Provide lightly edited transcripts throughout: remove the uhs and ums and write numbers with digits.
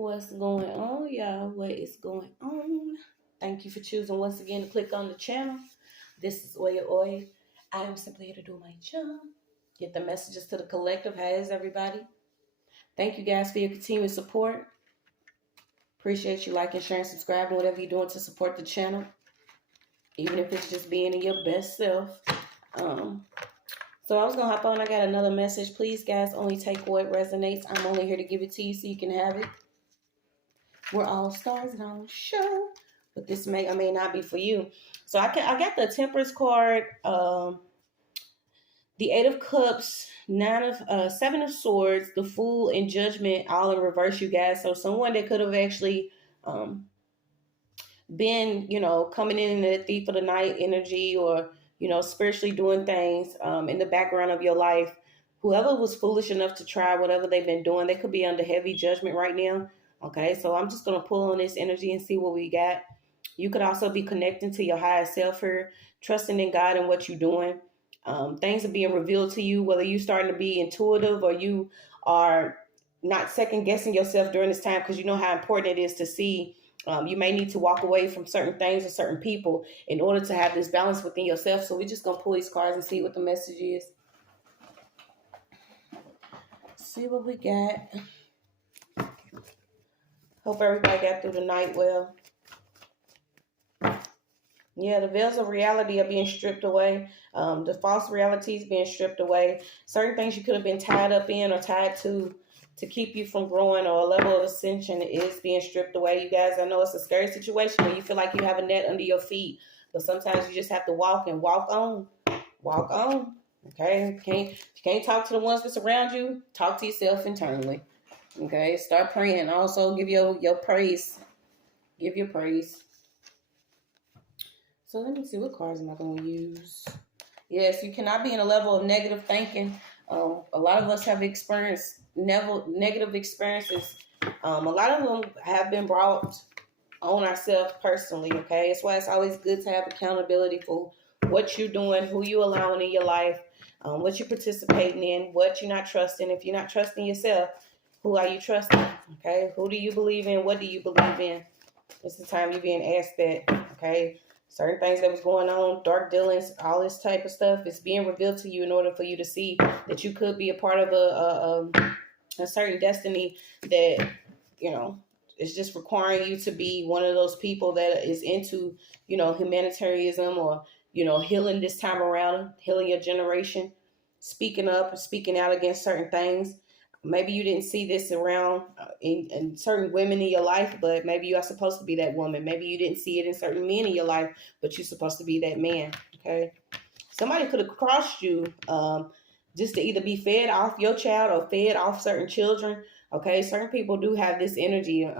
What's going on, y'all? What is going on? Thank you for choosing once again to click on the channel. This is OYAOY. I am simply here to do my job. Get the messages to the collective. How is everybody? Thank you guys for your continued support. Appreciate you liking, sharing, subscribing, whatever you're doing to support the channel. Even if it's just being in your best self. So I was going to hop on. I got another message. Please, guys, only take what resonates. I'm only here to give it to you so you can have it. We're all stars and all show, but this may or may not be for you. So I got the Temperance card, the Eight of Cups, Seven of Swords, the Fool, and Judgment, all in reverse, you guys. So someone that could have actually been, coming in the thief of the night energy, or spiritually doing things in the background of your life. Whoever was foolish enough to try whatever they've been doing, they could be under heavy judgment right now. Okay, so I'm just going to pull on this energy and see what we got. You could also be connecting to your higher self here, trusting in God and what you're doing. Things are being revealed to you, whether you're starting to be intuitive or you are not second guessing yourself during this time, because you know how important it is to see. You may need to walk away from certain things or certain people in order to have this balance within yourself. So we're just going to pull these cards and see what the message is. See what we got. Hope everybody got through the night well. Yeah, the veils of reality are being stripped away. The false realities being stripped away. Certain things you could have been tied up in or tied to keep you from growing, or a level of ascension is being stripped away. You guys, I know it's a scary situation where you feel like you have a net under your feet, but sometimes you just have to walk on. Walk on. Okay? If you can't talk to the ones that's around you, talk to yourself internally. Okay, start praying. Also, give your praise. Give your praise. So let me see, what cards am I going to use? Yes, you cannot be in a level of negative thinking. A lot of us have experienced negative experiences. A lot of them have been brought on ourselves personally. Okay, that's why it's always good to have accountability for what you're doing, who you're allowing in your life, what you're participating in, what you're not trusting. If you're not trusting yourself, who are you trusting? Okay, who do you believe in? What do you believe in? It's the time you're being asked that. Okay, certain things that was going on, dark dealings, all this type of stuff, is being revealed to you in order for you to see that you could be a part of a certain destiny that, is just requiring you to be one of those people that is into, humanitarianism, or, healing this time around, healing your generation, speaking up, speaking out against certain things. Maybe you didn't see this around in certain women in your life, but maybe you are supposed to be that woman. Maybe you didn't see it in certain men in your life, but you're supposed to be that man. Okay. Somebody could have crossed you just to either be fed off your child or fed off certain children. Okay. Certain people do have this energy.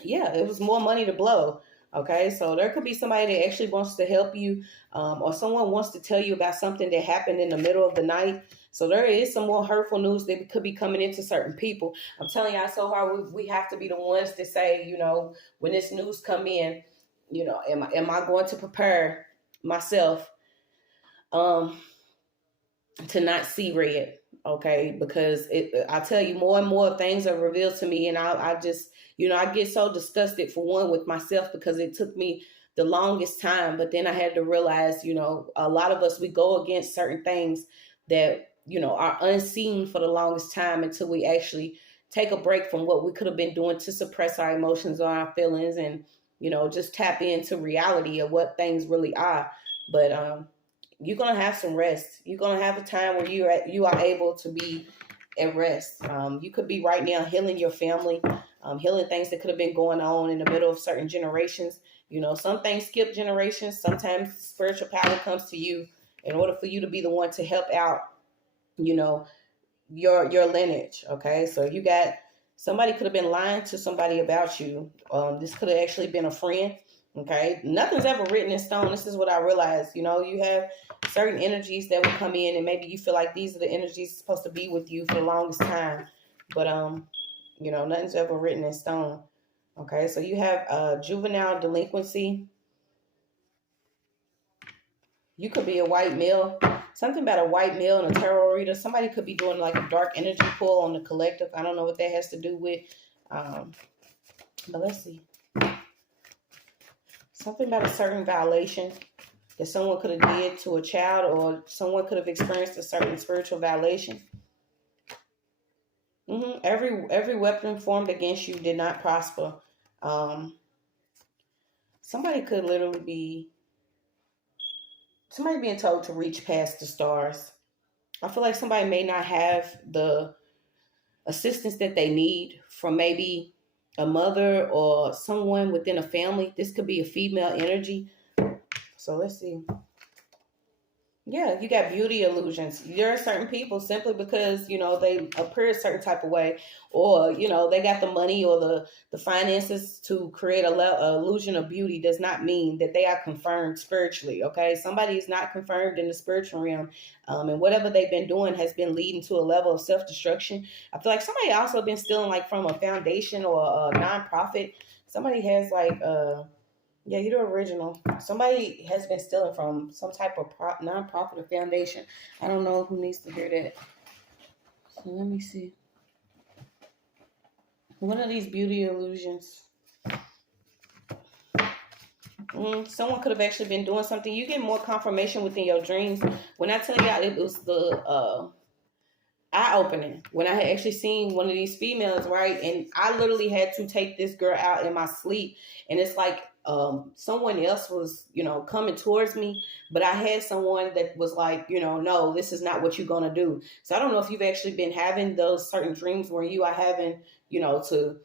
Yeah, it was more money to blow. Okay, so there could be somebody that actually wants to help you, or someone wants to tell you about something that happened in the middle of the night. So there is some more hurtful news that could be coming into certain people. I'm telling y'all, so hard. We have to be the ones to say, when this news come in, am I going to prepare myself to not see red? Okay, because I tell you, more and more things are revealed to me, and I just, I get so disgusted, for one, with myself, because it took me the longest time. But then I had to realize, a lot of us, we go against certain things that, are unseen for the longest time, until we actually take a break from what we could have been doing to suppress our emotions or our feelings, and, just tap into reality of what things really are. But you're going to have some rest. You're going to have a time where you are able to be at rest. You could be right now healing your family, healing things that could have been going on in the middle of certain generations. Some things skip generations. Sometimes spiritual power comes to you in order for you to be the one to help out, your lineage. Okay, so you got somebody could have been lying to somebody about you. This could have actually been a friend. Okay, nothing's ever written in stone. This is what I realized. You have certain energies that will come in, and maybe you feel like these are the energies supposed to be with you for the longest time, but nothing's ever written in stone. Okay, so you have juvenile delinquency. You could be a white male. Something about a white male and a tarot reader. Somebody could be doing like a dark energy pull on the collective. I don't know what that has to do with. But let's see. Something about a certain violation that someone could have did to a child, or someone could have experienced a certain spiritual violation. Every weapon formed against you did not prosper. Somebody could literally be being told to reach past the stars. I feel like somebody may not have the assistance that they need from maybe a mother or someone within a family. This could be a female energy. So let's see. Yeah, you got beauty illusions. There are certain people simply because, they appear a certain type of way, or, they got the money or the finances to create a illusion of beauty does not mean that they are confirmed spiritually, okay? Somebody is not confirmed in the spiritual realm, and whatever they've been doing has been leading to a level of self-destruction. I feel like somebody also been stealing like from a foundation or a non-profit. Somebody has like, yeah, you're the original. Somebody has been stealing from some type of non-profit or foundation. I don't know who needs to hear that. So let me see. What are these beauty illusions? Someone could have actually been doing something. You get more confirmation within your dreams. When I tell y'all, it was the eye-opening when I had actually seen one of these females, right? And I literally had to take this girl out in my sleep. And it's like someone else was, coming towards me, but I had someone that was like, no, this is not what you're going to do. So I don't know if you've actually been having those certain dreams where you are having, to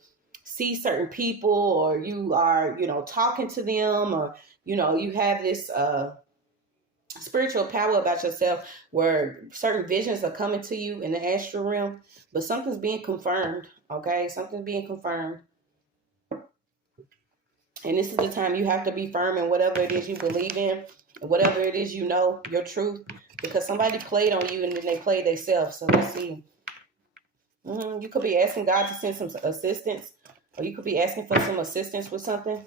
see certain people, or you are, talking to them, or, you have this spiritual power about yourself where certain visions are coming to you in the astral realm, but something's being confirmed, okay? Something's being confirmed. And this is the time you have to be firm in whatever it is you believe in, whatever it is your truth, because somebody played on you and then they played themselves. So let's see. You could be asking God to send some assistance, or you could be asking for some assistance with something.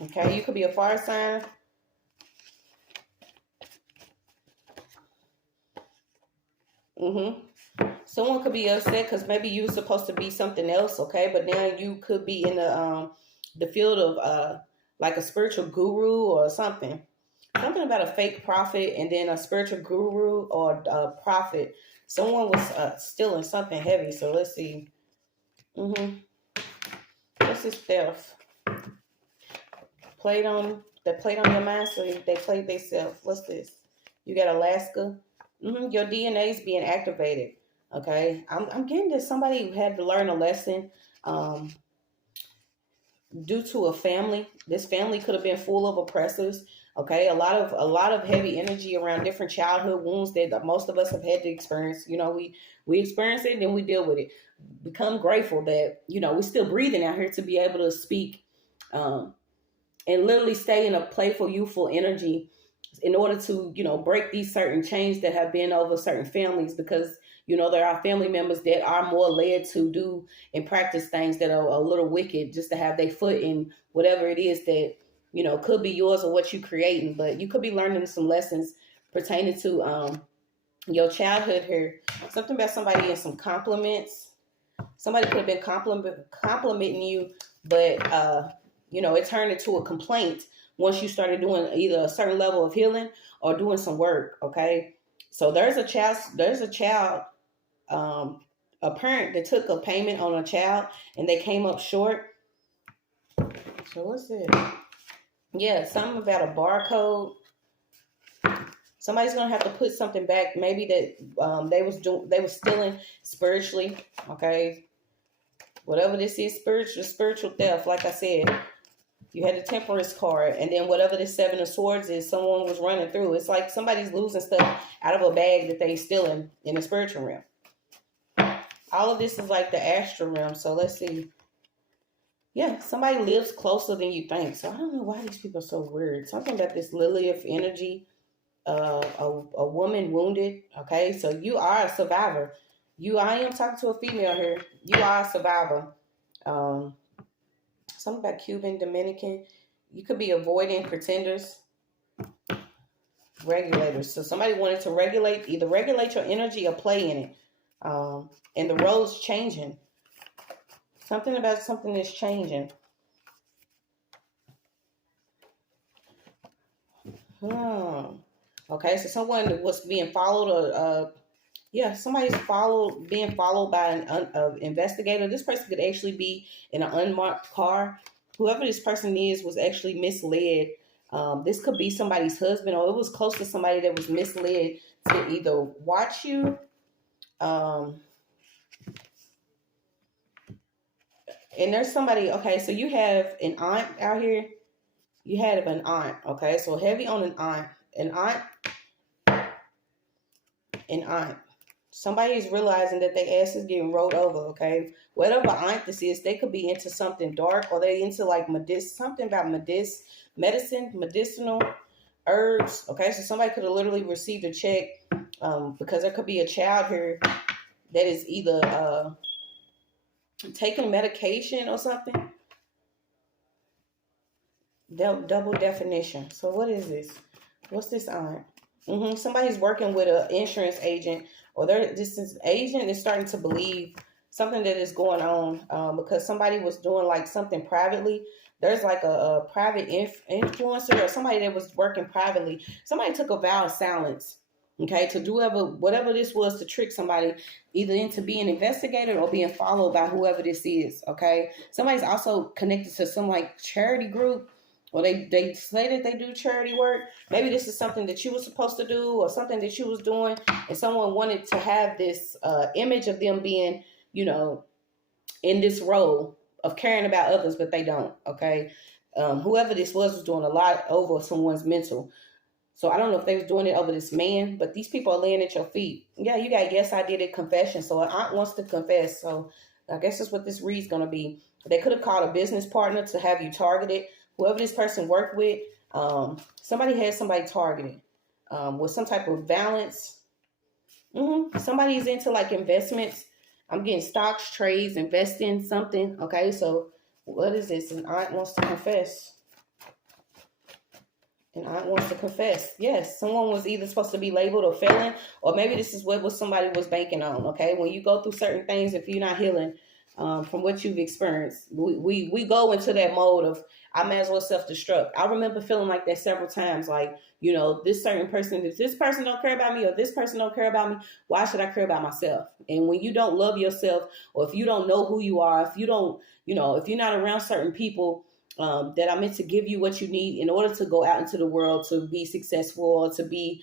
Okay, you could be a fire sign. Someone could be upset because maybe you were supposed to be something else, okay? But now you could be in the field of like a spiritual guru or something. Something about a fake prophet and then a spiritual guru or a prophet. Someone was stealing something heavy. So let's see. This is theft. Played on your mind, so they played themselves. What's this? You got Alaska. Your DNA is being activated. Okay, I'm getting that somebody had to learn a lesson due to a family. This family could have been full of oppressors. Okay, a lot of heavy energy around different childhood wounds that most of us have had to experience. We experience it and then we deal with it. Become grateful that we're still breathing out here to be able to speak and literally stay in a playful, youthful energy in order to break these certain chains that have been over certain families, because there are family members that are more led to do and practice things that are a little wicked, just to have their foot in whatever it is that could be yours or what you're creating. But you could be learning some lessons pertaining to your childhood here. Something about somebody and some compliments. Somebody could have been complimenting you, but it turned into a complaint once you started doing either a certain level of healing or doing some work. Okay, so there's a child, a parent that took a payment on a child and they came up short. So what's it? Yeah, something about a barcode. Somebody's gonna have to put something back. Maybe that they was stealing spiritually. Okay, whatever this is, spiritual theft. Like I said, you had the Temperance card, and then whatever the Seven of Swords is, someone was running through. It's like somebody's losing stuff out of a bag that they stealing in the spiritual realm. All of this is like the astral realm. So let's see. Yeah, somebody lives closer than you think. So I don't know why these people are so weird. Something about this Lilith energy. A woman wounded. Okay, so you are a survivor. I am talking to a female here. You are a survivor. Something about Cuban, Dominican. You could be avoiding pretenders, regulators. So somebody wanted to either regulate your energy or play in it. And the role's changing. Something about something that's changing. Okay, so someone was being followed, or yeah, somebody's being followed by an investigator. This person could actually be in an unmarked car. Whoever this person is was actually misled. This could be somebody's husband, or it was close to somebody that was misled to either watch you. And there's somebody, okay, so you have an aunt out here. You had an aunt, okay? So heavy on an aunt. An aunt. Somebody is realizing that their ass is getting rolled over, okay? Whatever aunt this is, they could be into something dark, or they into like something about medicinal herbs, okay? So somebody could have literally received a check, because there could be a child here that is either taking medication or something. Double definition. So what is this? What's this aunt? Somebody's working with an insurance agent, or this agent is starting to believe something that is going on, because somebody was doing like something privately. There's like a private influencer, or somebody that was working privately. Somebody took a vow of silence, okay, to do whatever this was, to trick somebody either into being investigated or being followed by whoever this is, okay? Somebody's also connected to some like charity group, or they say that they do charity work. Maybe this is something that you were supposed to do, or something that you was doing, and someone wanted to have this image of them being, in this role of caring about others, but they don't, okay? Whoever this was doing a lot over someone's mental. So I don't know if they was doing it over this man, but these people are laying at your feet. Yeah, you got yes, I did it confession. So an aunt wants to confess. So I guess that's what this read's going to be. They could have called a business partner to have you targeted. Whoever this person worked with, somebody had somebody targeted with some type of balance. Somebody's into like investments. I'm getting stocks, trades, investing, something. Okay, so what is this? An aunt wants to confess. An aunt wants to confess. Yes, someone was either supposed to be labeled a felon, or maybe this is what somebody was banking on. Okay, when you go through certain things, if you're not healing from what you've experienced, we go into that mode of, I may as well self-destruct. I remember feeling like that several times, like, this certain person, if this person don't care about me, or this person don't care about me, why should I care about myself? And when you don't love yourself, or if you don't know who you are, if you don't, if you're not around certain people that are meant to give you what you need in order to go out into the world to be successful, or to be,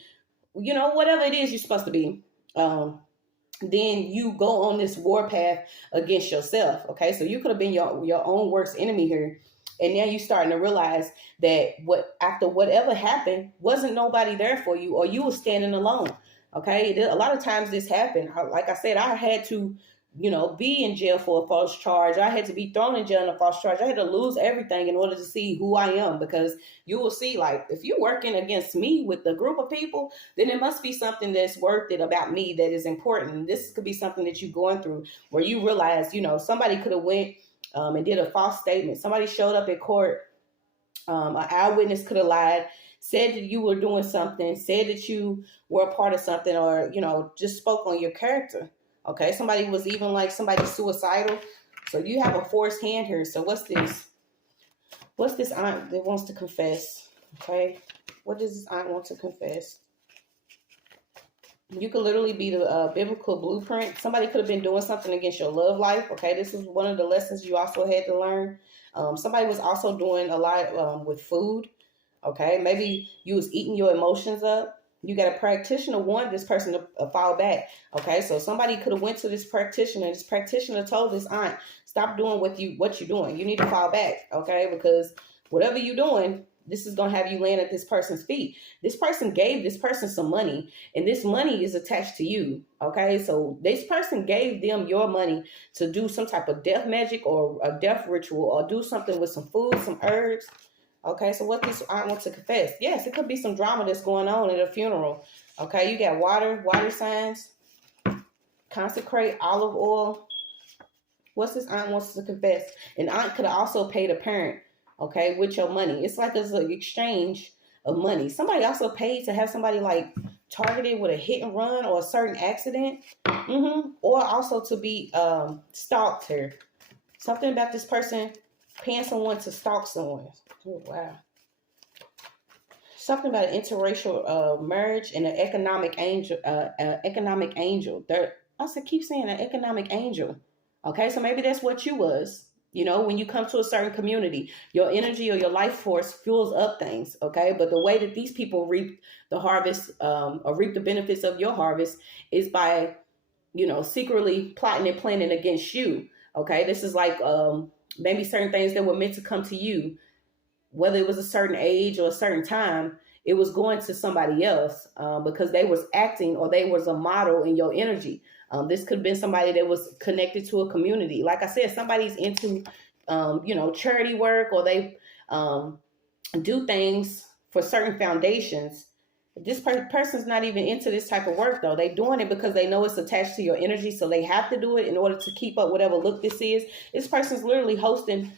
whatever it is you're supposed to be, then you go on this war path against yourself. Okay, so you could have been your own worst enemy here. And now you're starting to realize that after whatever happened, wasn't nobody there for you, or you were standing alone. Okay, a lot of times this happened. Like I said, I had to, be in jail for a false charge. I had to be thrown in jail on a false charge. I had to lose everything in order to see who I am, because you will see, like, if you're working against me with a group of people, then it must be something that's worth it about me that is important. This could be something that you're going through where you realize, somebody could have went and did a false statement. Somebody showed up at court. An eyewitness could have lied, said that you were doing something, said that you were a part of something, or, just spoke on your character. Okay, somebody was even like somebody suicidal. So you have a forced hand here. So what's this? What's this aunt that wants to confess? Okay, what does this aunt want to confess? You could literally be the biblical blueprint. Somebody could have been doing something against your love life. Okay, this is one of the lessons you also had to learn. Somebody was also doing a lot with food. Okay, maybe you was eating your emotions up. You got a practitioner wanted this person to fall back. Okay, so somebody could have went to this practitioner. This practitioner told this aunt, stop doing what you're doing. You need to fall back. Okay, because whatever you're doing, this is going to have you land at this person's feet. This person gave this person some money, and this money is attached to you. Okay, so this person gave them your money to do some type of death magic or a death ritual, or do something with some food, some herbs. Okay, so what this I want to confess? Yes, it could be some drama that's going on at a funeral. Okay, you got water signs, consecrate, olive oil. What's this aunt wants to confess? An aunt could have also paid a parent, okay, with your money. It's like there's an exchange of money. Somebody also paid to have somebody like targeted with a hit and run or a certain accident, or also to be stalked here. Something about this person paying someone to stalk someone. Oh, wow. Something about an interracial marriage and an economic angel. Economic angel. I said, keep saying an economic angel. Okay, so maybe that's what you was. You know, when you come to a certain community, your energy or your life force fuels up things. Okay, but the way that these people reap the harvest or reap the benefits of your harvest is by, you know, secretly plotting and planning against you. Okay, this is like maybe certain things that were meant to come to you, whether it was a certain age or a certain time, it was going to somebody else because they was acting or they was a model in your energy. This could have been somebody that was connected to a community. Like I said, somebody's into, you know, charity work, or they do things for certain foundations. This person's not even into this type of work, though. They're doing it because they know it's attached to your energy, so they have to do it in order to keep up whatever look this is. This person's literally hosting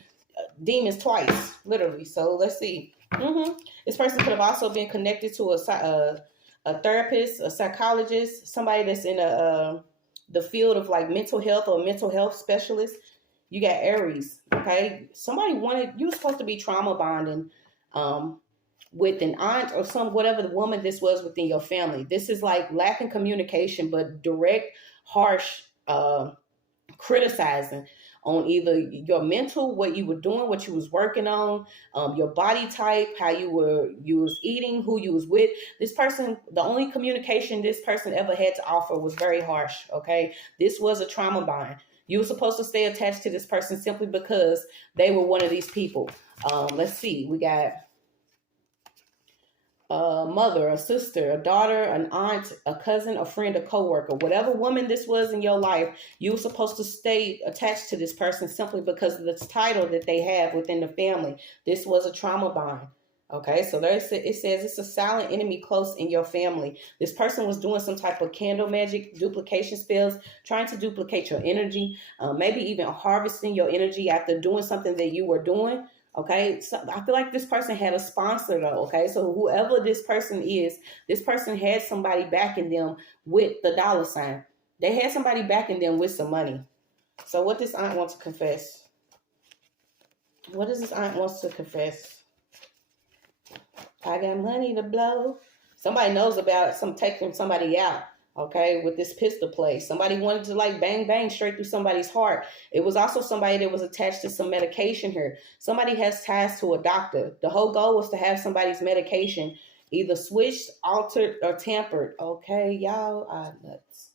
demons twice, literally. So let's see. This person could have also been connected to a therapist, a psychologist, somebody that's in the field of like mental health or mental health specialist. You got Aries, okay? Somebody you were supposed to be trauma bonding with an aunt or whatever the woman this was within your family. This is like lacking communication, but direct, harsh criticizing on either your mental, what you were doing, what you was working on, your body type, how you was eating, who you was with. This person, the only communication this person ever had to offer was very harsh, okay? This was a trauma bond. You were supposed to stay attached to this person simply because they were one of these people. Let's see. We got a mother, a sister, a daughter, an aunt, a cousin, a friend, a coworker. Whatever woman this was in your life, you were supposed to stay attached to this person simply because of the title that they have within the family. This was a trauma bond. Okay, so there it says it's a silent enemy close in your family. This person was doing some type of candle magic, duplication spells, trying to duplicate your energy, maybe even harvesting your energy after doing something that you were doing. Okay, so I feel like this person had a sponsor though. Okay, so whoever this person is, this person had somebody backing them with the dollar sign. They had somebody backing them with some money. So what this aunt wants to confess? What does this aunt wants to confess? I got money to blow. Somebody knows about taking somebody out. Okay, with this pistol play. Somebody wanted to like bang, bang straight through somebody's heart. It was also somebody that was attached to some medication here. Somebody has ties to a doctor. The whole goal was to have somebody's medication either switched, altered, or tampered. Okay, y'all are nuts.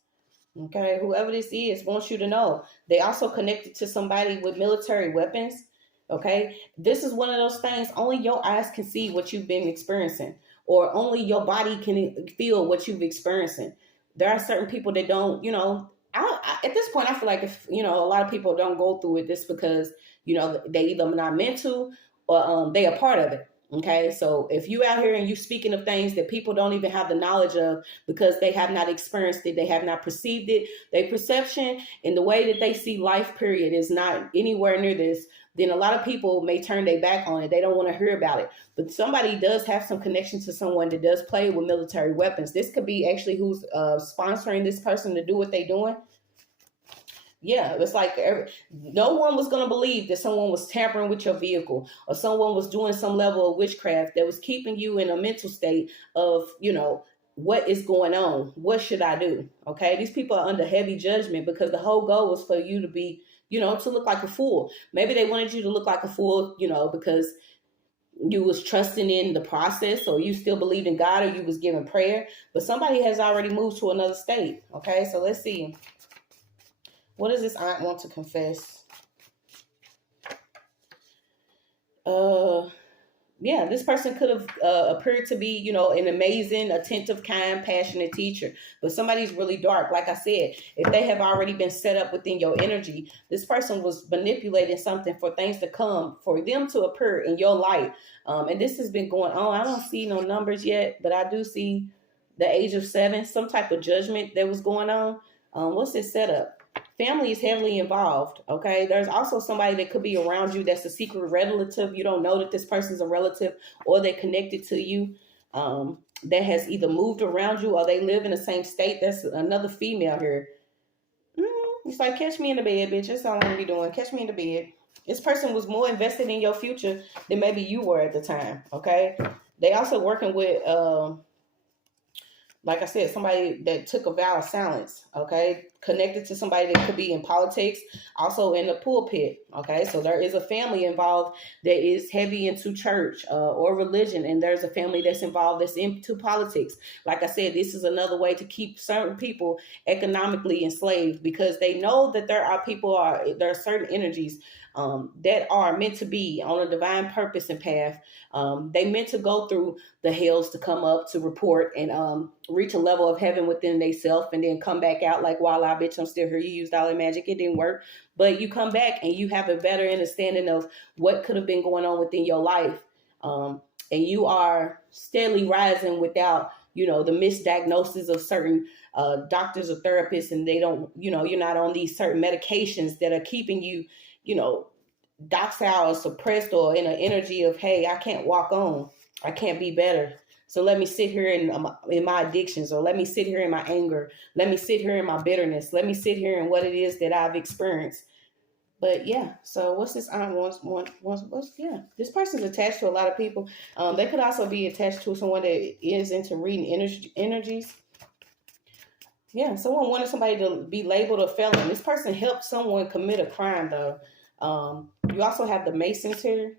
Okay, whoever this is wants you to know. They also connected to somebody with military weapons. Okay, this is one of those things, only your eyes can see what you've been experiencing, or only your body can feel what you've experiencing. There are certain people that don't, you know, at this point, I feel like if, you know, a lot of people don't go through it just because, you know, they either not meant to or they are part of it. Okay, so if you out here and you speaking of things that people don't even have the knowledge of because they have not experienced it, they have not perceived it, their perception and the way that they see life period is not anywhere near this, then a lot of people may turn their back on it. They don't want to hear about it. But somebody does have some connection to someone that does play with military weapons. This could be actually who's sponsoring this person to do what they're doing. Yeah, it's like no one was going to believe that someone was tampering with your vehicle or someone was doing some level of witchcraft that was keeping you in a mental state of, you know, what is going on? What should I do? Okay, these people are under heavy judgment because the whole goal was for you to be, you know, to look like a fool. Maybe they wanted you to look like a fool, you know, because you was trusting in the process, or you still believed in God, or you was giving prayer. But somebody has already moved to another state. Okay, so let's see. What does this aunt want to confess? Yeah, this person could have appeared to be, you know, an amazing, attentive, kind, passionate teacher. But somebody's really dark. Like I said, if they have already been set up within your energy, this person was manipulating something for things to come, for them to appear in your life. And this has been going on. I don't see no numbers yet, but I do see the age of 7, some type of judgment that was going on. What's this setup? Family is heavily involved, okay? There's also somebody that could be around you that's a secret relative. You don't know that this person's a relative, or they're connected to you, that has either moved around you or they live in the same state. That's another female here. It's like, catch me in the bed, bitch. That's all I'm going to be doing. Catch me in the bed. This person was more invested in your future than maybe you were at the time, okay? They also working with, like I said, somebody that took a vow of silence, okay? Connected to somebody that could be in politics, also in the pulpit, okay? So there is a family involved that is heavy into church or religion, and there's a family that's involved that's into politics. Like I said, this is another way to keep certain people economically enslaved, because they know that there are certain energies that are meant to be on a divine purpose and path. They meant to go through the hells to come up to report and reach a level of heaven within themselves, and then come back out like, voila, bitch, I'm still here. You used all that magic. It didn't work. But you come back and you have a better understanding of what could have been going on within your life. And you are steadily rising without, the misdiagnosis of certain doctors or therapists, and they don't, you're not on these certain medications that are keeping you, docile or suppressed or in an energy of, hey, I can't walk on. I can't be better. So let me sit here in my addictions, or let me sit here in my anger. Let me sit here in my bitterness. Let me sit here in what it is that I've experienced. But yeah, so what's this? This person's attached to a lot of people. They could also be attached to someone that is into reading energies. Yeah, someone wanted somebody to be labeled a felon. This person helped someone commit a crime, though. You also have the Masons here.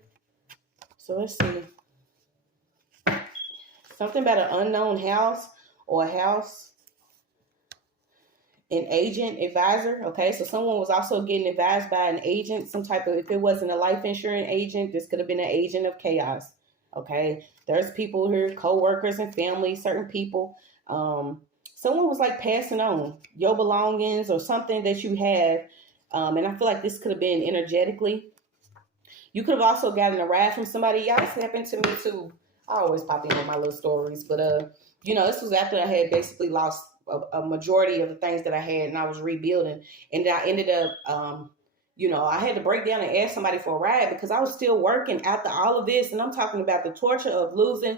So let's see. Something about an unknown house or a house. An agent, advisor. Okay, so someone was also getting advised by an agent, some type of, if it wasn't a life insurance agent, this could have been an agent of chaos. Okay, there's people here, co-workers and family, certain people. Someone was like passing on your belongings or something that you have. And I feel like this could have been energetically. You could have also gotten a ride from somebody. Y'all, this happened to me too. I always pop in on my little stories, but this was after I had basically lost a majority of the things that I had, and I was rebuilding, and I ended up, I had to break down and ask somebody for a ride because I was still working after all of this, and I'm talking about the torture of losing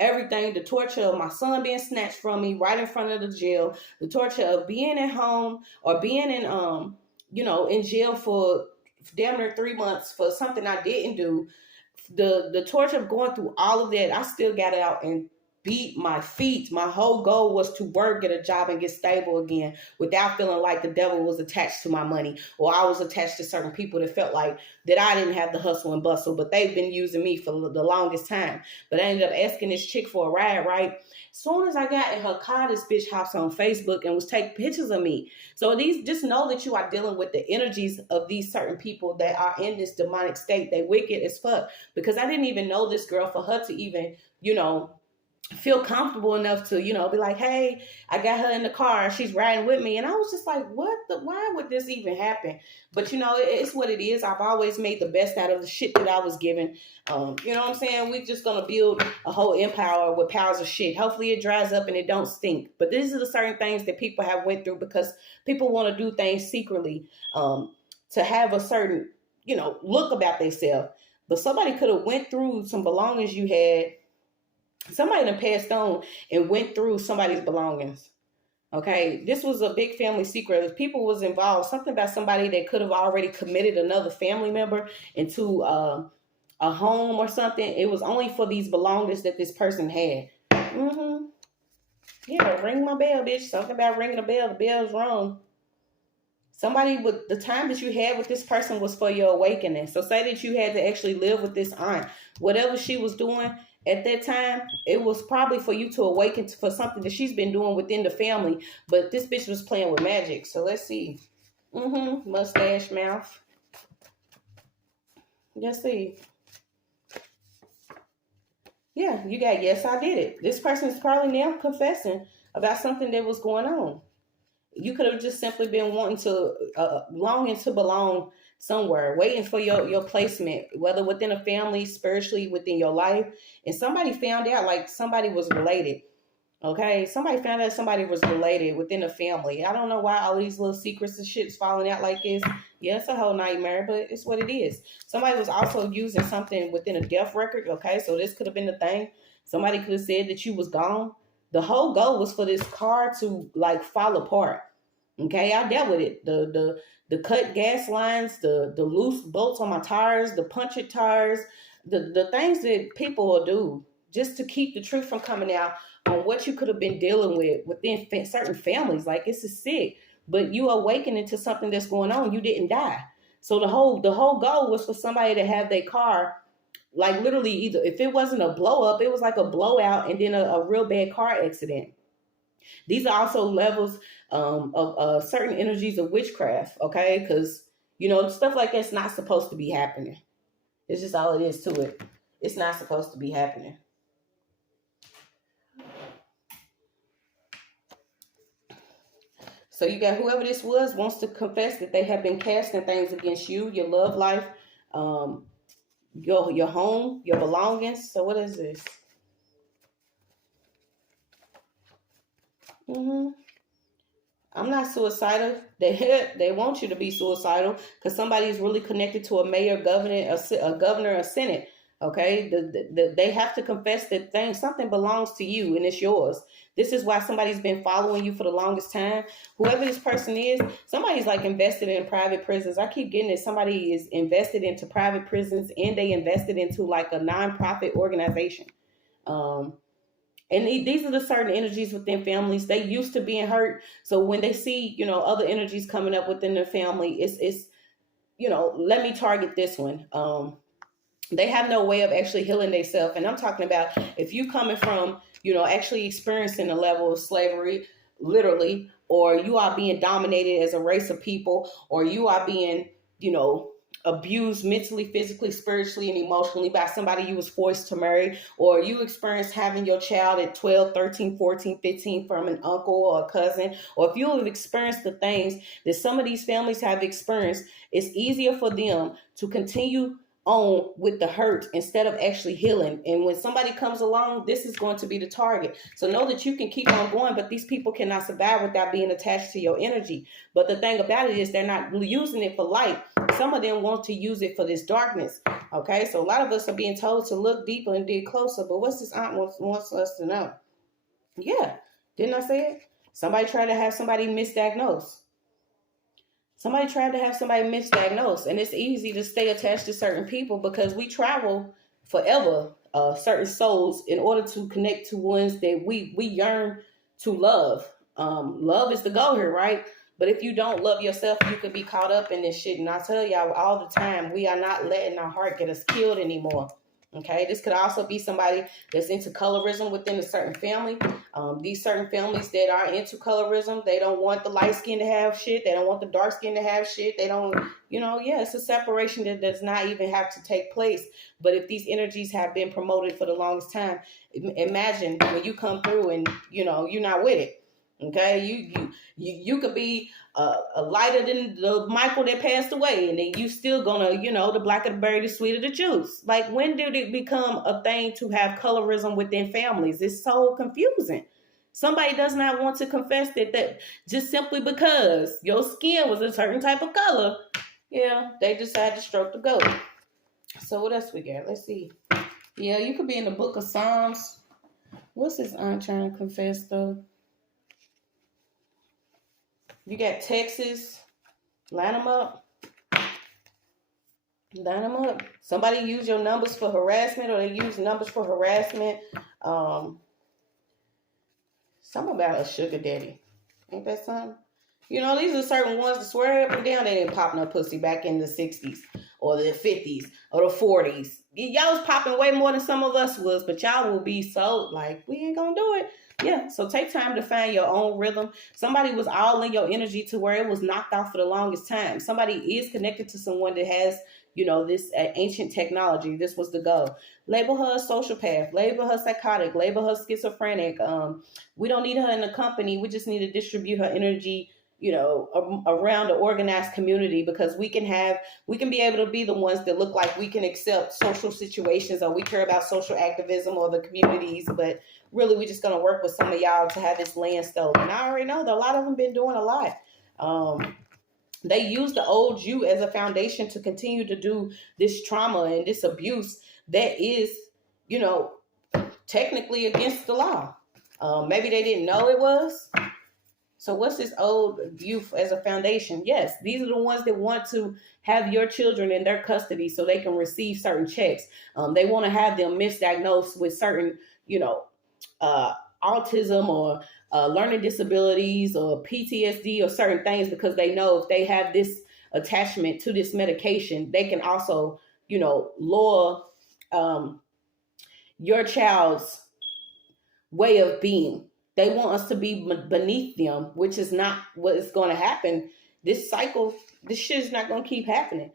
everything, the torture of my son being snatched from me right in front of the jail, the torture of being at home or being in jail for damn near 3 months for something I didn't do. The torture of going through all of that, I still got out and beat my feet. My whole goal was to work, get a job, and get stable again without feeling like the devil was attached to my money, or I was attached to certain people that felt like that I didn't have the hustle and bustle, but they've been using me for the longest time. But I ended up asking this chick for a ride, right? As soon as I got in her car, this bitch hops on Facebook and was taking pictures of me. So just know that you are dealing with the energies of these certain people that are in this demonic state. They wicked as fuck, because I didn't even know this girl for her to even, feel comfortable enough to, be like, hey, I got her in the car, she's riding with me. And I was just like, why would this even happen? But it's what it is. I've always made the best out of the shit that I was given. You know what I'm saying? We're just going to build a whole empire with piles of shit. Hopefully it dries up and it don't stink. But these are the certain things that people have went through because people want to do things secretly, to have a certain, look about themselves. But somebody could have went through some belongings you had. Somebody done passed on and went through somebody's belongings. Okay, this was a big family secret. If people was involved, something about somebody that could have already committed another family member into a home or something. It was only for these belongings that this person had. Yeah, ring my bell, bitch. Something about ringing a bell. The bell's wrong. Somebody with the time that you had with this person was for your awakening. So say that you had to actually live with this aunt. Whatever she was doing at that time, it was probably for you to awaken for something that she's been doing within the family. But this bitch was playing with magic. So let's see. Mustache mouth. Let's see. Yeah, you got yes, I did it. This person is probably now confessing about something that was going on. You could have just simply been wanting to, longing to belong somewhere, waiting for your placement, whether within a family, spiritually, within your life. And somebody found out like somebody was related. Okay, somebody found out somebody was related within a family. I don't know why all these little secrets and shit's falling out like this. Yeah, it's a whole nightmare, but it's what it is. Somebody was also using something within a death record. Okay, so this could have been the thing. Somebody could have said that you was gone. The whole goal was for this car to like fall apart. Okay, I dealt with it. The cut gas lines, the loose bolts on my tires, the punctured tires, the things that people will do just to keep the truth from coming out on what you could have been dealing with within certain families. Like, it's a sick, but you awakening to something that's going on. You didn't die. So the whole goal was for somebody to have their car, like, literally, either if it wasn't a blow up, it was like a blowout and then a real bad car accident. These are also levels of certain energies of witchcraft, okay? Because, stuff like that's not supposed to be happening. It's just all it is to it. It's not supposed to be happening. So you got whoever this was wants to confess that they have been casting things against you, your love life, your home, your belongings. So what is this? I'm not suicidal. They want you to be suicidal because somebody's really connected to a mayor, governor, a governor, a senate. Okay, they have to confess that something belongs to you and it's yours. This is why somebody's been following you for the longest time. Whoever this person is, somebody's like invested in private prisons. I keep getting it. Somebody is invested into private prisons and they invested into like a nonprofit organization. And these are the certain energies within families. They used to being hurt. So when they see, other energies coming up within their family, it's let me target this one. They have no way of actually healing themselves. And I'm talking about if you coming from, actually experiencing a level of slavery, literally, or you are being dominated as a race of people, or you are being, abused mentally, physically, spiritually, and emotionally by somebody you was forced to marry, or you experienced having your child at 12, 13, 14, 15 from an uncle or a cousin, or if you have experienced the things that some of these families have experienced, it's easier for them to continue on with the hurt instead of actually healing. And when somebody comes along, this is going to be the target. So know that you can keep on going, but these people cannot survive without being attached to your energy. But the thing about it is they're not using it for light. Some of them want to use it for this darkness. Okay, so a lot of us are being told to look deeper and dig closer. But what's this aunt wants us to know? Yeah, didn't I say it? Somebody tried to have somebody misdiagnosed. Somebody tried to have somebody misdiagnosed, and it's easy to stay attached to certain people because we travel forever, certain souls, in order to connect to ones that we yearn to love. Love is the goal here, right? But if you don't love yourself, you could be caught up in this shit. And I tell y'all all the time, we are not letting our heart get us killed anymore. Okay, this could also be somebody that's into colorism within a certain family. These certain families that are into colorism, they don't want the light skin to have shit. They don't want the dark skin to have shit. They don't, it's a separation that does not even have to take place. But if these energies have been promoted for the longest time, imagine when you come through and, you're not with it. Okay, you could be a lighter than the Michael that passed away, and then you still gonna, the blacker the berry, the sweeter the juice. Like, when did it become a thing to have colorism within families? It's so confusing. Somebody does not want to confess that just simply because your skin was a certain type of color, they decided to stroke the goat. So what else we got? Let's see. Yeah, you could be in the book of Psalms. What's this aunt trying to confess though? You got Texas. Line them up. Line them up. Somebody use your numbers for harassment, or they use numbers for harassment. Something about a sugar daddy. Ain't that something? These are certain ones that swear up and down they didn't pop no pussy back in the 60s or the 50s or the 40s. Y'all was popping way more than some of us was, but y'all will be so like, we ain't gonna do it. Yeah, so take time to find your own rhythm. Somebody was all in your energy to where it was knocked off for the longest time. Somebody is connected to someone that has, this ancient technology. This was the goal. Label her a sociopath. Label her psychotic. Label her schizophrenic. We don't need her in the company. We just need to distribute her energy, around the organized community, because we can be able to be the ones that look like we can accept social situations, or we care about social activism or the communities, but really we're just going to work with some of y'all to have this land stolen. And I already know that a lot of them been doing a lot. They use the old you as a foundation to continue to do this trauma and this abuse that is, technically against the law. Maybe they didn't know it was. So what's this old youth as a foundation? Yes, these are the ones that want to have your children in their custody so they can receive certain checks. They want to have them misdiagnosed with certain, you know, uh, autism or learning disabilities or PTSD or certain things, because they know if they have this attachment to this medication, they can also, you know, lower um, your child's way of being. They want us to be beneath them, which is not what is going to happen. This cycle, this shit is not going to keep happening.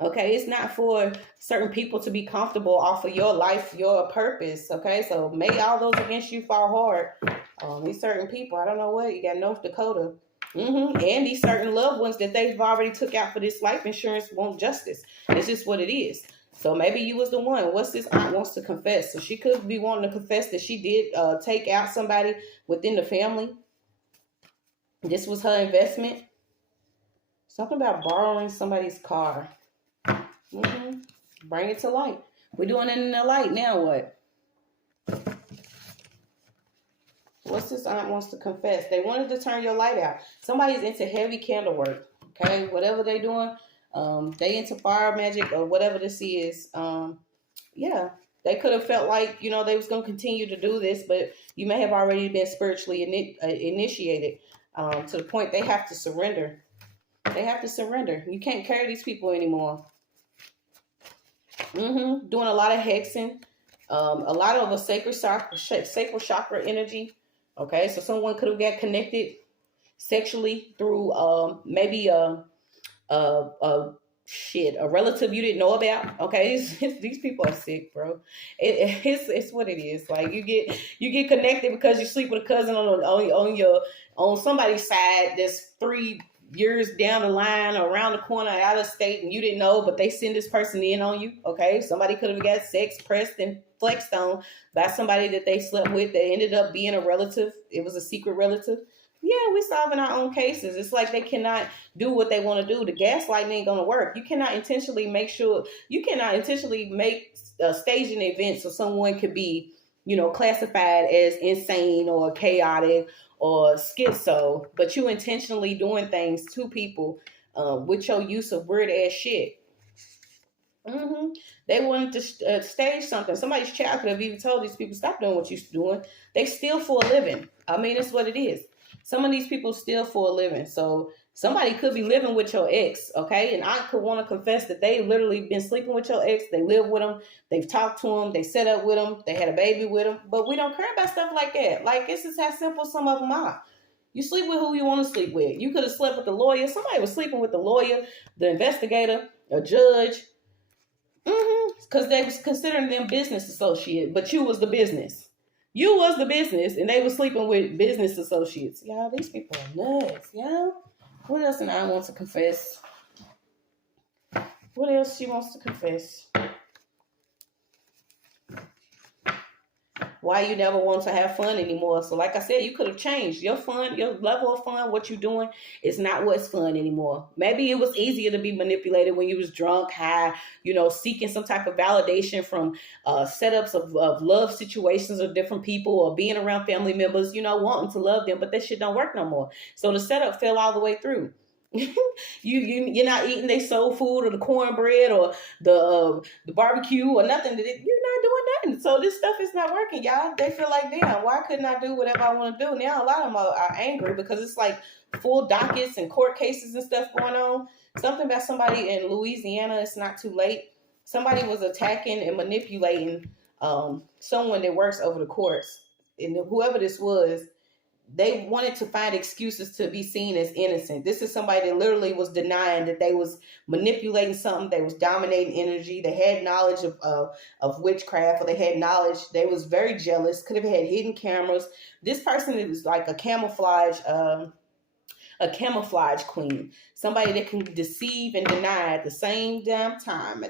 Okay, it's not for certain people to be comfortable off of your life, your purpose. Okay, so may all those against you fall hard. These certain people, I don't know what, you got North Dakota. And these certain loved ones that they've already took out for this life insurance want justice. It's just what it is. So maybe you was the one. What's this aunt wants to confess? So she could be wanting to confess that she did take out somebody within the family. This was her investment. Something about borrowing somebody's car. Bring it to light. We're doing it in the light. Now what? What's this aunt wants to confess? They wanted to turn your light out. Somebody's into heavy candle work. Okay, whatever they're doing. They into fire magic or whatever this is. Yeah, they could have felt like, you know, they was going to continue to do this, but you may have already been spiritually initiated to the point they have to surrender. They have to surrender. You can't carry these people anymore. Doing a lot of hexing, a lot of a sacral chakra energy. Okay, so someone could have got connected sexually through maybe a relative you didn't know about. Okay, these people are sick, bro. It's what it is. Like you get connected because you sleep with a cousin on somebody's side that's 3 years down the line or around the corner out of state, and you didn't know, but they send this person in on you. Okay, somebody could have got sex pressed and flexed on by somebody that they slept with that ended up being a relative. It was a secret relative. Yeah, we're solving our own cases. It's like they cannot do what they want to do. The gaslighting ain't going to work. You cannot intentionally make staging events so someone could be, you know, classified as insane or chaotic or schizo, but you intentionally doing things to people with your use of weird ass shit. They wanted to stage something. Somebody's child could have even told these people, stop doing what you're doing. They steal for a living. I mean, it's what it is. Some of these people steal for a living. So somebody could be living with your ex, okay? And I could want to confess that they literally been sleeping with your ex. They live with them. They've talked to them. They set up with them. They had a baby with them. But we don't care about stuff like that. Like, this is how simple some of them are. You sleep with who you want to sleep with. You could have slept with the lawyer. Somebody was sleeping with the lawyer, the investigator, a judge. Because they was considering them business associate, but you was the business. You was the business, and they were sleeping with business associates. Y'all, these people are nuts, y'all. What else and I want to confess? What else she wants to confess? Why you never want to have fun anymore. So like I said, you could have changed your fun, your level of fun, what you're doing is not what's fun anymore. Maybe it was easier to be manipulated when you was drunk, high, you know, seeking some type of validation from setups of love situations of different people or being around family members, you know, wanting to love them, but that shit don't work no more. So the setup fell all the way through. You're not eating their soul food or the cornbread or the barbecue or nothing. You're not doing nothing. So this stuff is not working, y'all. They feel like, damn, why couldn't I do whatever I want to do? Now a lot of them are angry because it's like full dockets and court cases and stuff going on. Something about somebody in Louisiana, it's not too late. Somebody was attacking and manipulating someone that works over the courts. And whoever this was, they wanted to find excuses to be seen as innocent. This is somebody that literally was denying that they was manipulating something. They was dominating energy. They had knowledge of witchcraft, or they had knowledge. They was very jealous. Could have had hidden cameras. This person is like a camouflage queen. Somebody that can deceive and deny at the same damn time.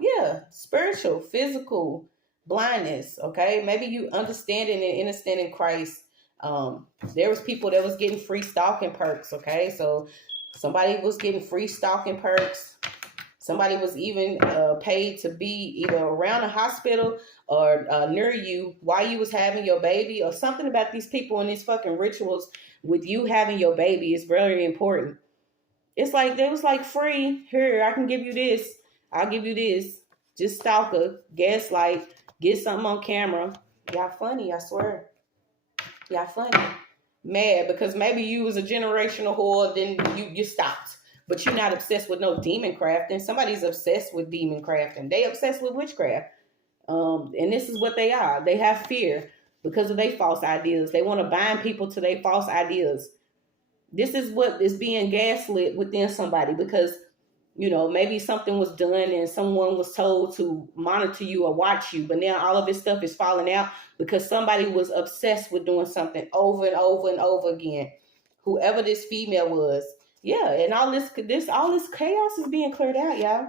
Yeah, spiritual, physical blindness. Okay, maybe you understanding and innocent in Christ. There was people that was getting free stalking perks. Okay, so somebody was getting free stalking perks. Somebody was even paid to be either around a hospital or near you while you was having your baby, or something about these people and these fucking rituals with you having your baby is very important. It's like, they was like, free, here, I can give you this. I'll give you this. Just stalk her, gaslight, get something on camera. Y'all funny, I swear. Y'all funny. Mad because maybe you was a generational whore, then you stopped. But you're not obsessed with no demon crafting. Somebody's obsessed with demon crafting. They obsessed with witchcraft. And this is what they are. They have fear because of their false ideas. They want to bind people to their false ideas. This is what is being gaslit within somebody because, you know, maybe something was done and someone was told to monitor you or watch you. But now all of this stuff is falling out because somebody was obsessed with doing something over and over and over again. Whoever this female was. Yeah, and all this chaos is being cleared out, y'all.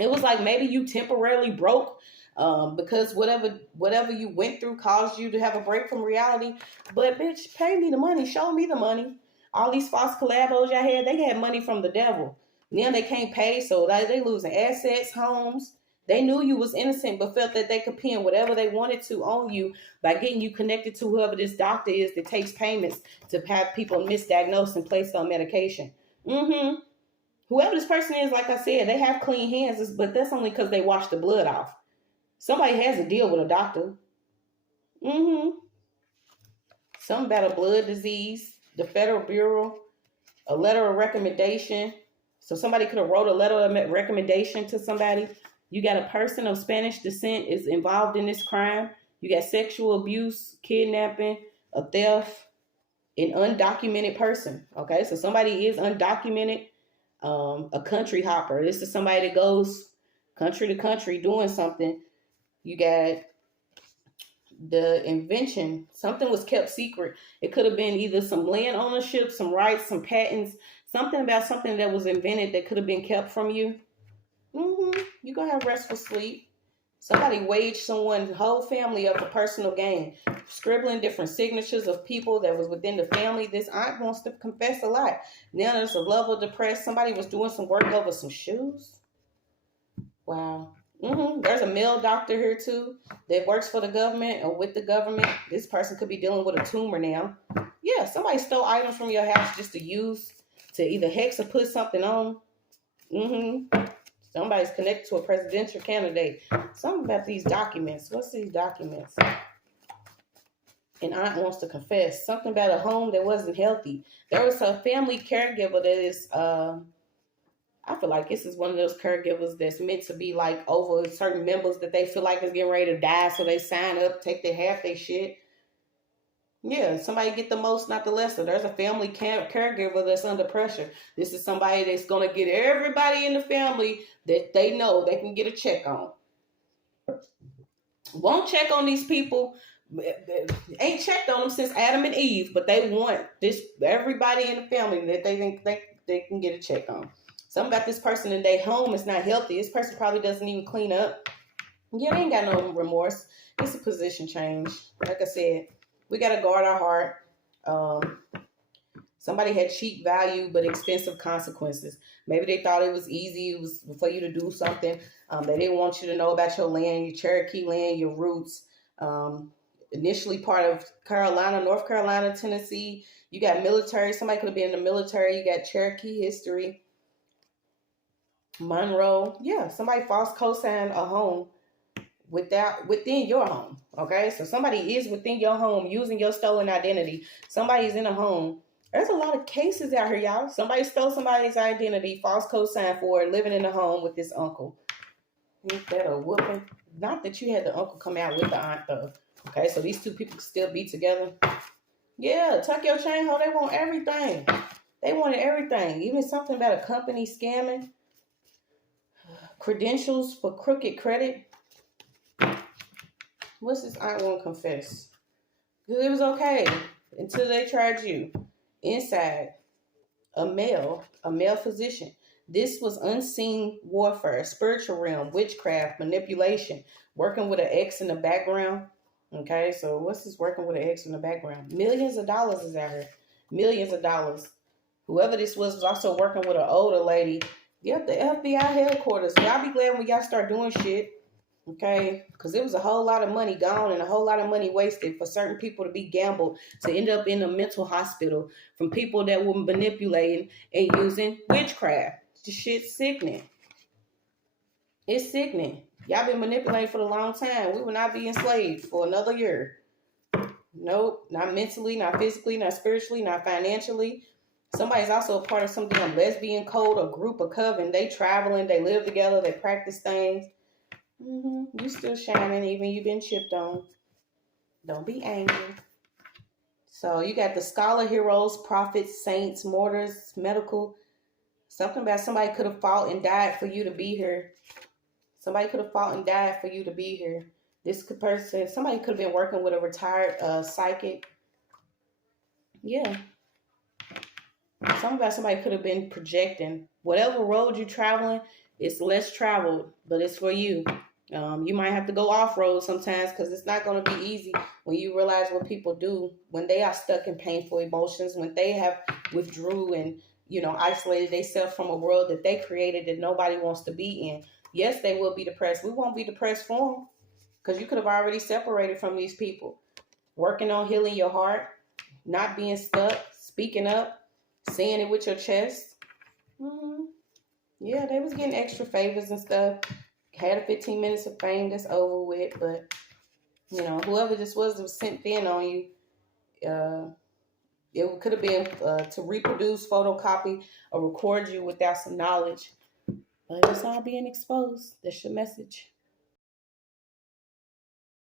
It was like maybe you temporarily broke because whatever you went through caused you to have a break from reality. But bitch, pay me the money, show me the money. All these false collabos y'all had, they had money from the devil. Now they can't pay, so they losing assets, homes. They knew you was innocent, but felt that they could pin whatever they wanted to on you by getting you connected to whoever this doctor is that takes payments to have people misdiagnosed and placed on medication. Whoever this person is, like I said, they have clean hands, but that's only because they wash the blood off. Somebody has to deal with a doctor. Something about a blood disease, the Federal Bureau, a letter of recommendation. So somebody could have wrote a letter of recommendation to somebody. You got a person of Spanish descent is involved in this crime. You got sexual abuse, kidnapping, a theft, an undocumented person. Okay, so somebody is undocumented, a country hopper. This is somebody that goes country to country doing something. You got the invention. Something was kept secret. It could have been either some land ownership, some rights, some patents, something about something that was invented that could have been kept from you. You're going to have restful sleep. Somebody waged someone's whole family up for personal gain, scribbling different signatures of people that was within the family. This aunt wants to confess a lot. Now there's a level depressed. Somebody was doing some work over some shoes. Wow. There's a male doctor here too that works for the government or with the government. This person could be dealing with a tumor now. Yeah, somebody stole items from your house just to use to either hex or put something on. Somebody's connected to a presidential candidate. Something about these documents. What's these documents? And aunt wants to confess. Something about a home that wasn't healthy. There was a family caregiver that is, I feel like this is one of those caregivers that's meant to be like over certain members that they feel like is getting ready to die. So they sign up, take their half their shit. Yeah, somebody get the most, not the lesser. There's a family caregiver that's under pressure. This is somebody that's going to get everybody in the family that they know they can get a check on. Won't check on these people. Ain't checked on them since Adam and Eve, but they want this everybody in the family that they think they can get a check on. Something about this person in their home is not healthy. This person probably doesn't even clean up. Yeah, they ain't got no remorse. It's a position change. Like I said, we got to guard our heart. Somebody had cheap value but expensive consequences. Maybe they thought it was easy. It was for you to do something. They didn't want you to know about your land, your Cherokee land, your roots. Initially part of Carolina, North Carolina, Tennessee. You got military. Somebody could have been in the military. You got Cherokee history. Monroe. Yeah, somebody false co-signed a home within your home. Okay, so somebody is within your home using your stolen identity. Somebody's in a home. There's a lot of cases out here, y'all. Somebody stole somebody's identity, false co-sign for it, living in a home with this uncle. Ain't that a whooping? Not that you had the uncle come out with the aunt though. Okay, so these two people can still be together. Yeah, tuck your chain hole. They want everything. They wanted everything. Even something about a company scamming. Credentials for crooked credit. What's this aunt won't confess? Because it was okay until they tried you. Inside, a male physician. This was unseen warfare, spiritual realm, witchcraft, manipulation, working with an X in the background. Okay, so what's this working with an X in the background? Millions of dollars is out here. Millions of dollars. Whoever this was also working with an older lady Yep, the FBI headquarters. Y'all be glad when y'all start doing shit. Okay, because it was a whole lot of money gone and a whole lot of money wasted for certain people to be gambled to end up in a mental hospital from people that were manipulating and using witchcraft. This shit's sickening. It's sickening. Y'all been manipulated for a long time. We will not be enslaved for another year. Nope, not mentally, not physically, not spiritually, not financially. Somebody's also a part of some damn lesbian code or group or coven. They traveling, they live together, they practice things. You still shining, even you've been chipped on. Don't be angry. So you got the scholar, heroes, prophets, saints, martyrs, medical. Something about somebody could have fought and died for you to be here. Somebody could have fought and died for you to be here. This person, somebody could have been working with a retired psychic. Yeah. Something about somebody could have been projecting. Whatever road you're traveling, it's less traveled, but it's for you. You might have to go off-road sometimes because it's not going to be easy when you realize what people do when they are stuck in painful emotions, when they have withdrew and, isolated themselves from a world that they created that nobody wants to be in. Yes, they will be depressed. We won't be depressed for them because you could have already separated from these people. Working on healing your heart, not being stuck, speaking up, saying it with your chest. Yeah, they was getting extra favors and stuff. Had a 15 minutes of fame that's over with, but whoever this was that was sent in on you, it could have been to reproduce, photocopy, or record you without some knowledge. But it's all being exposed. That's your message.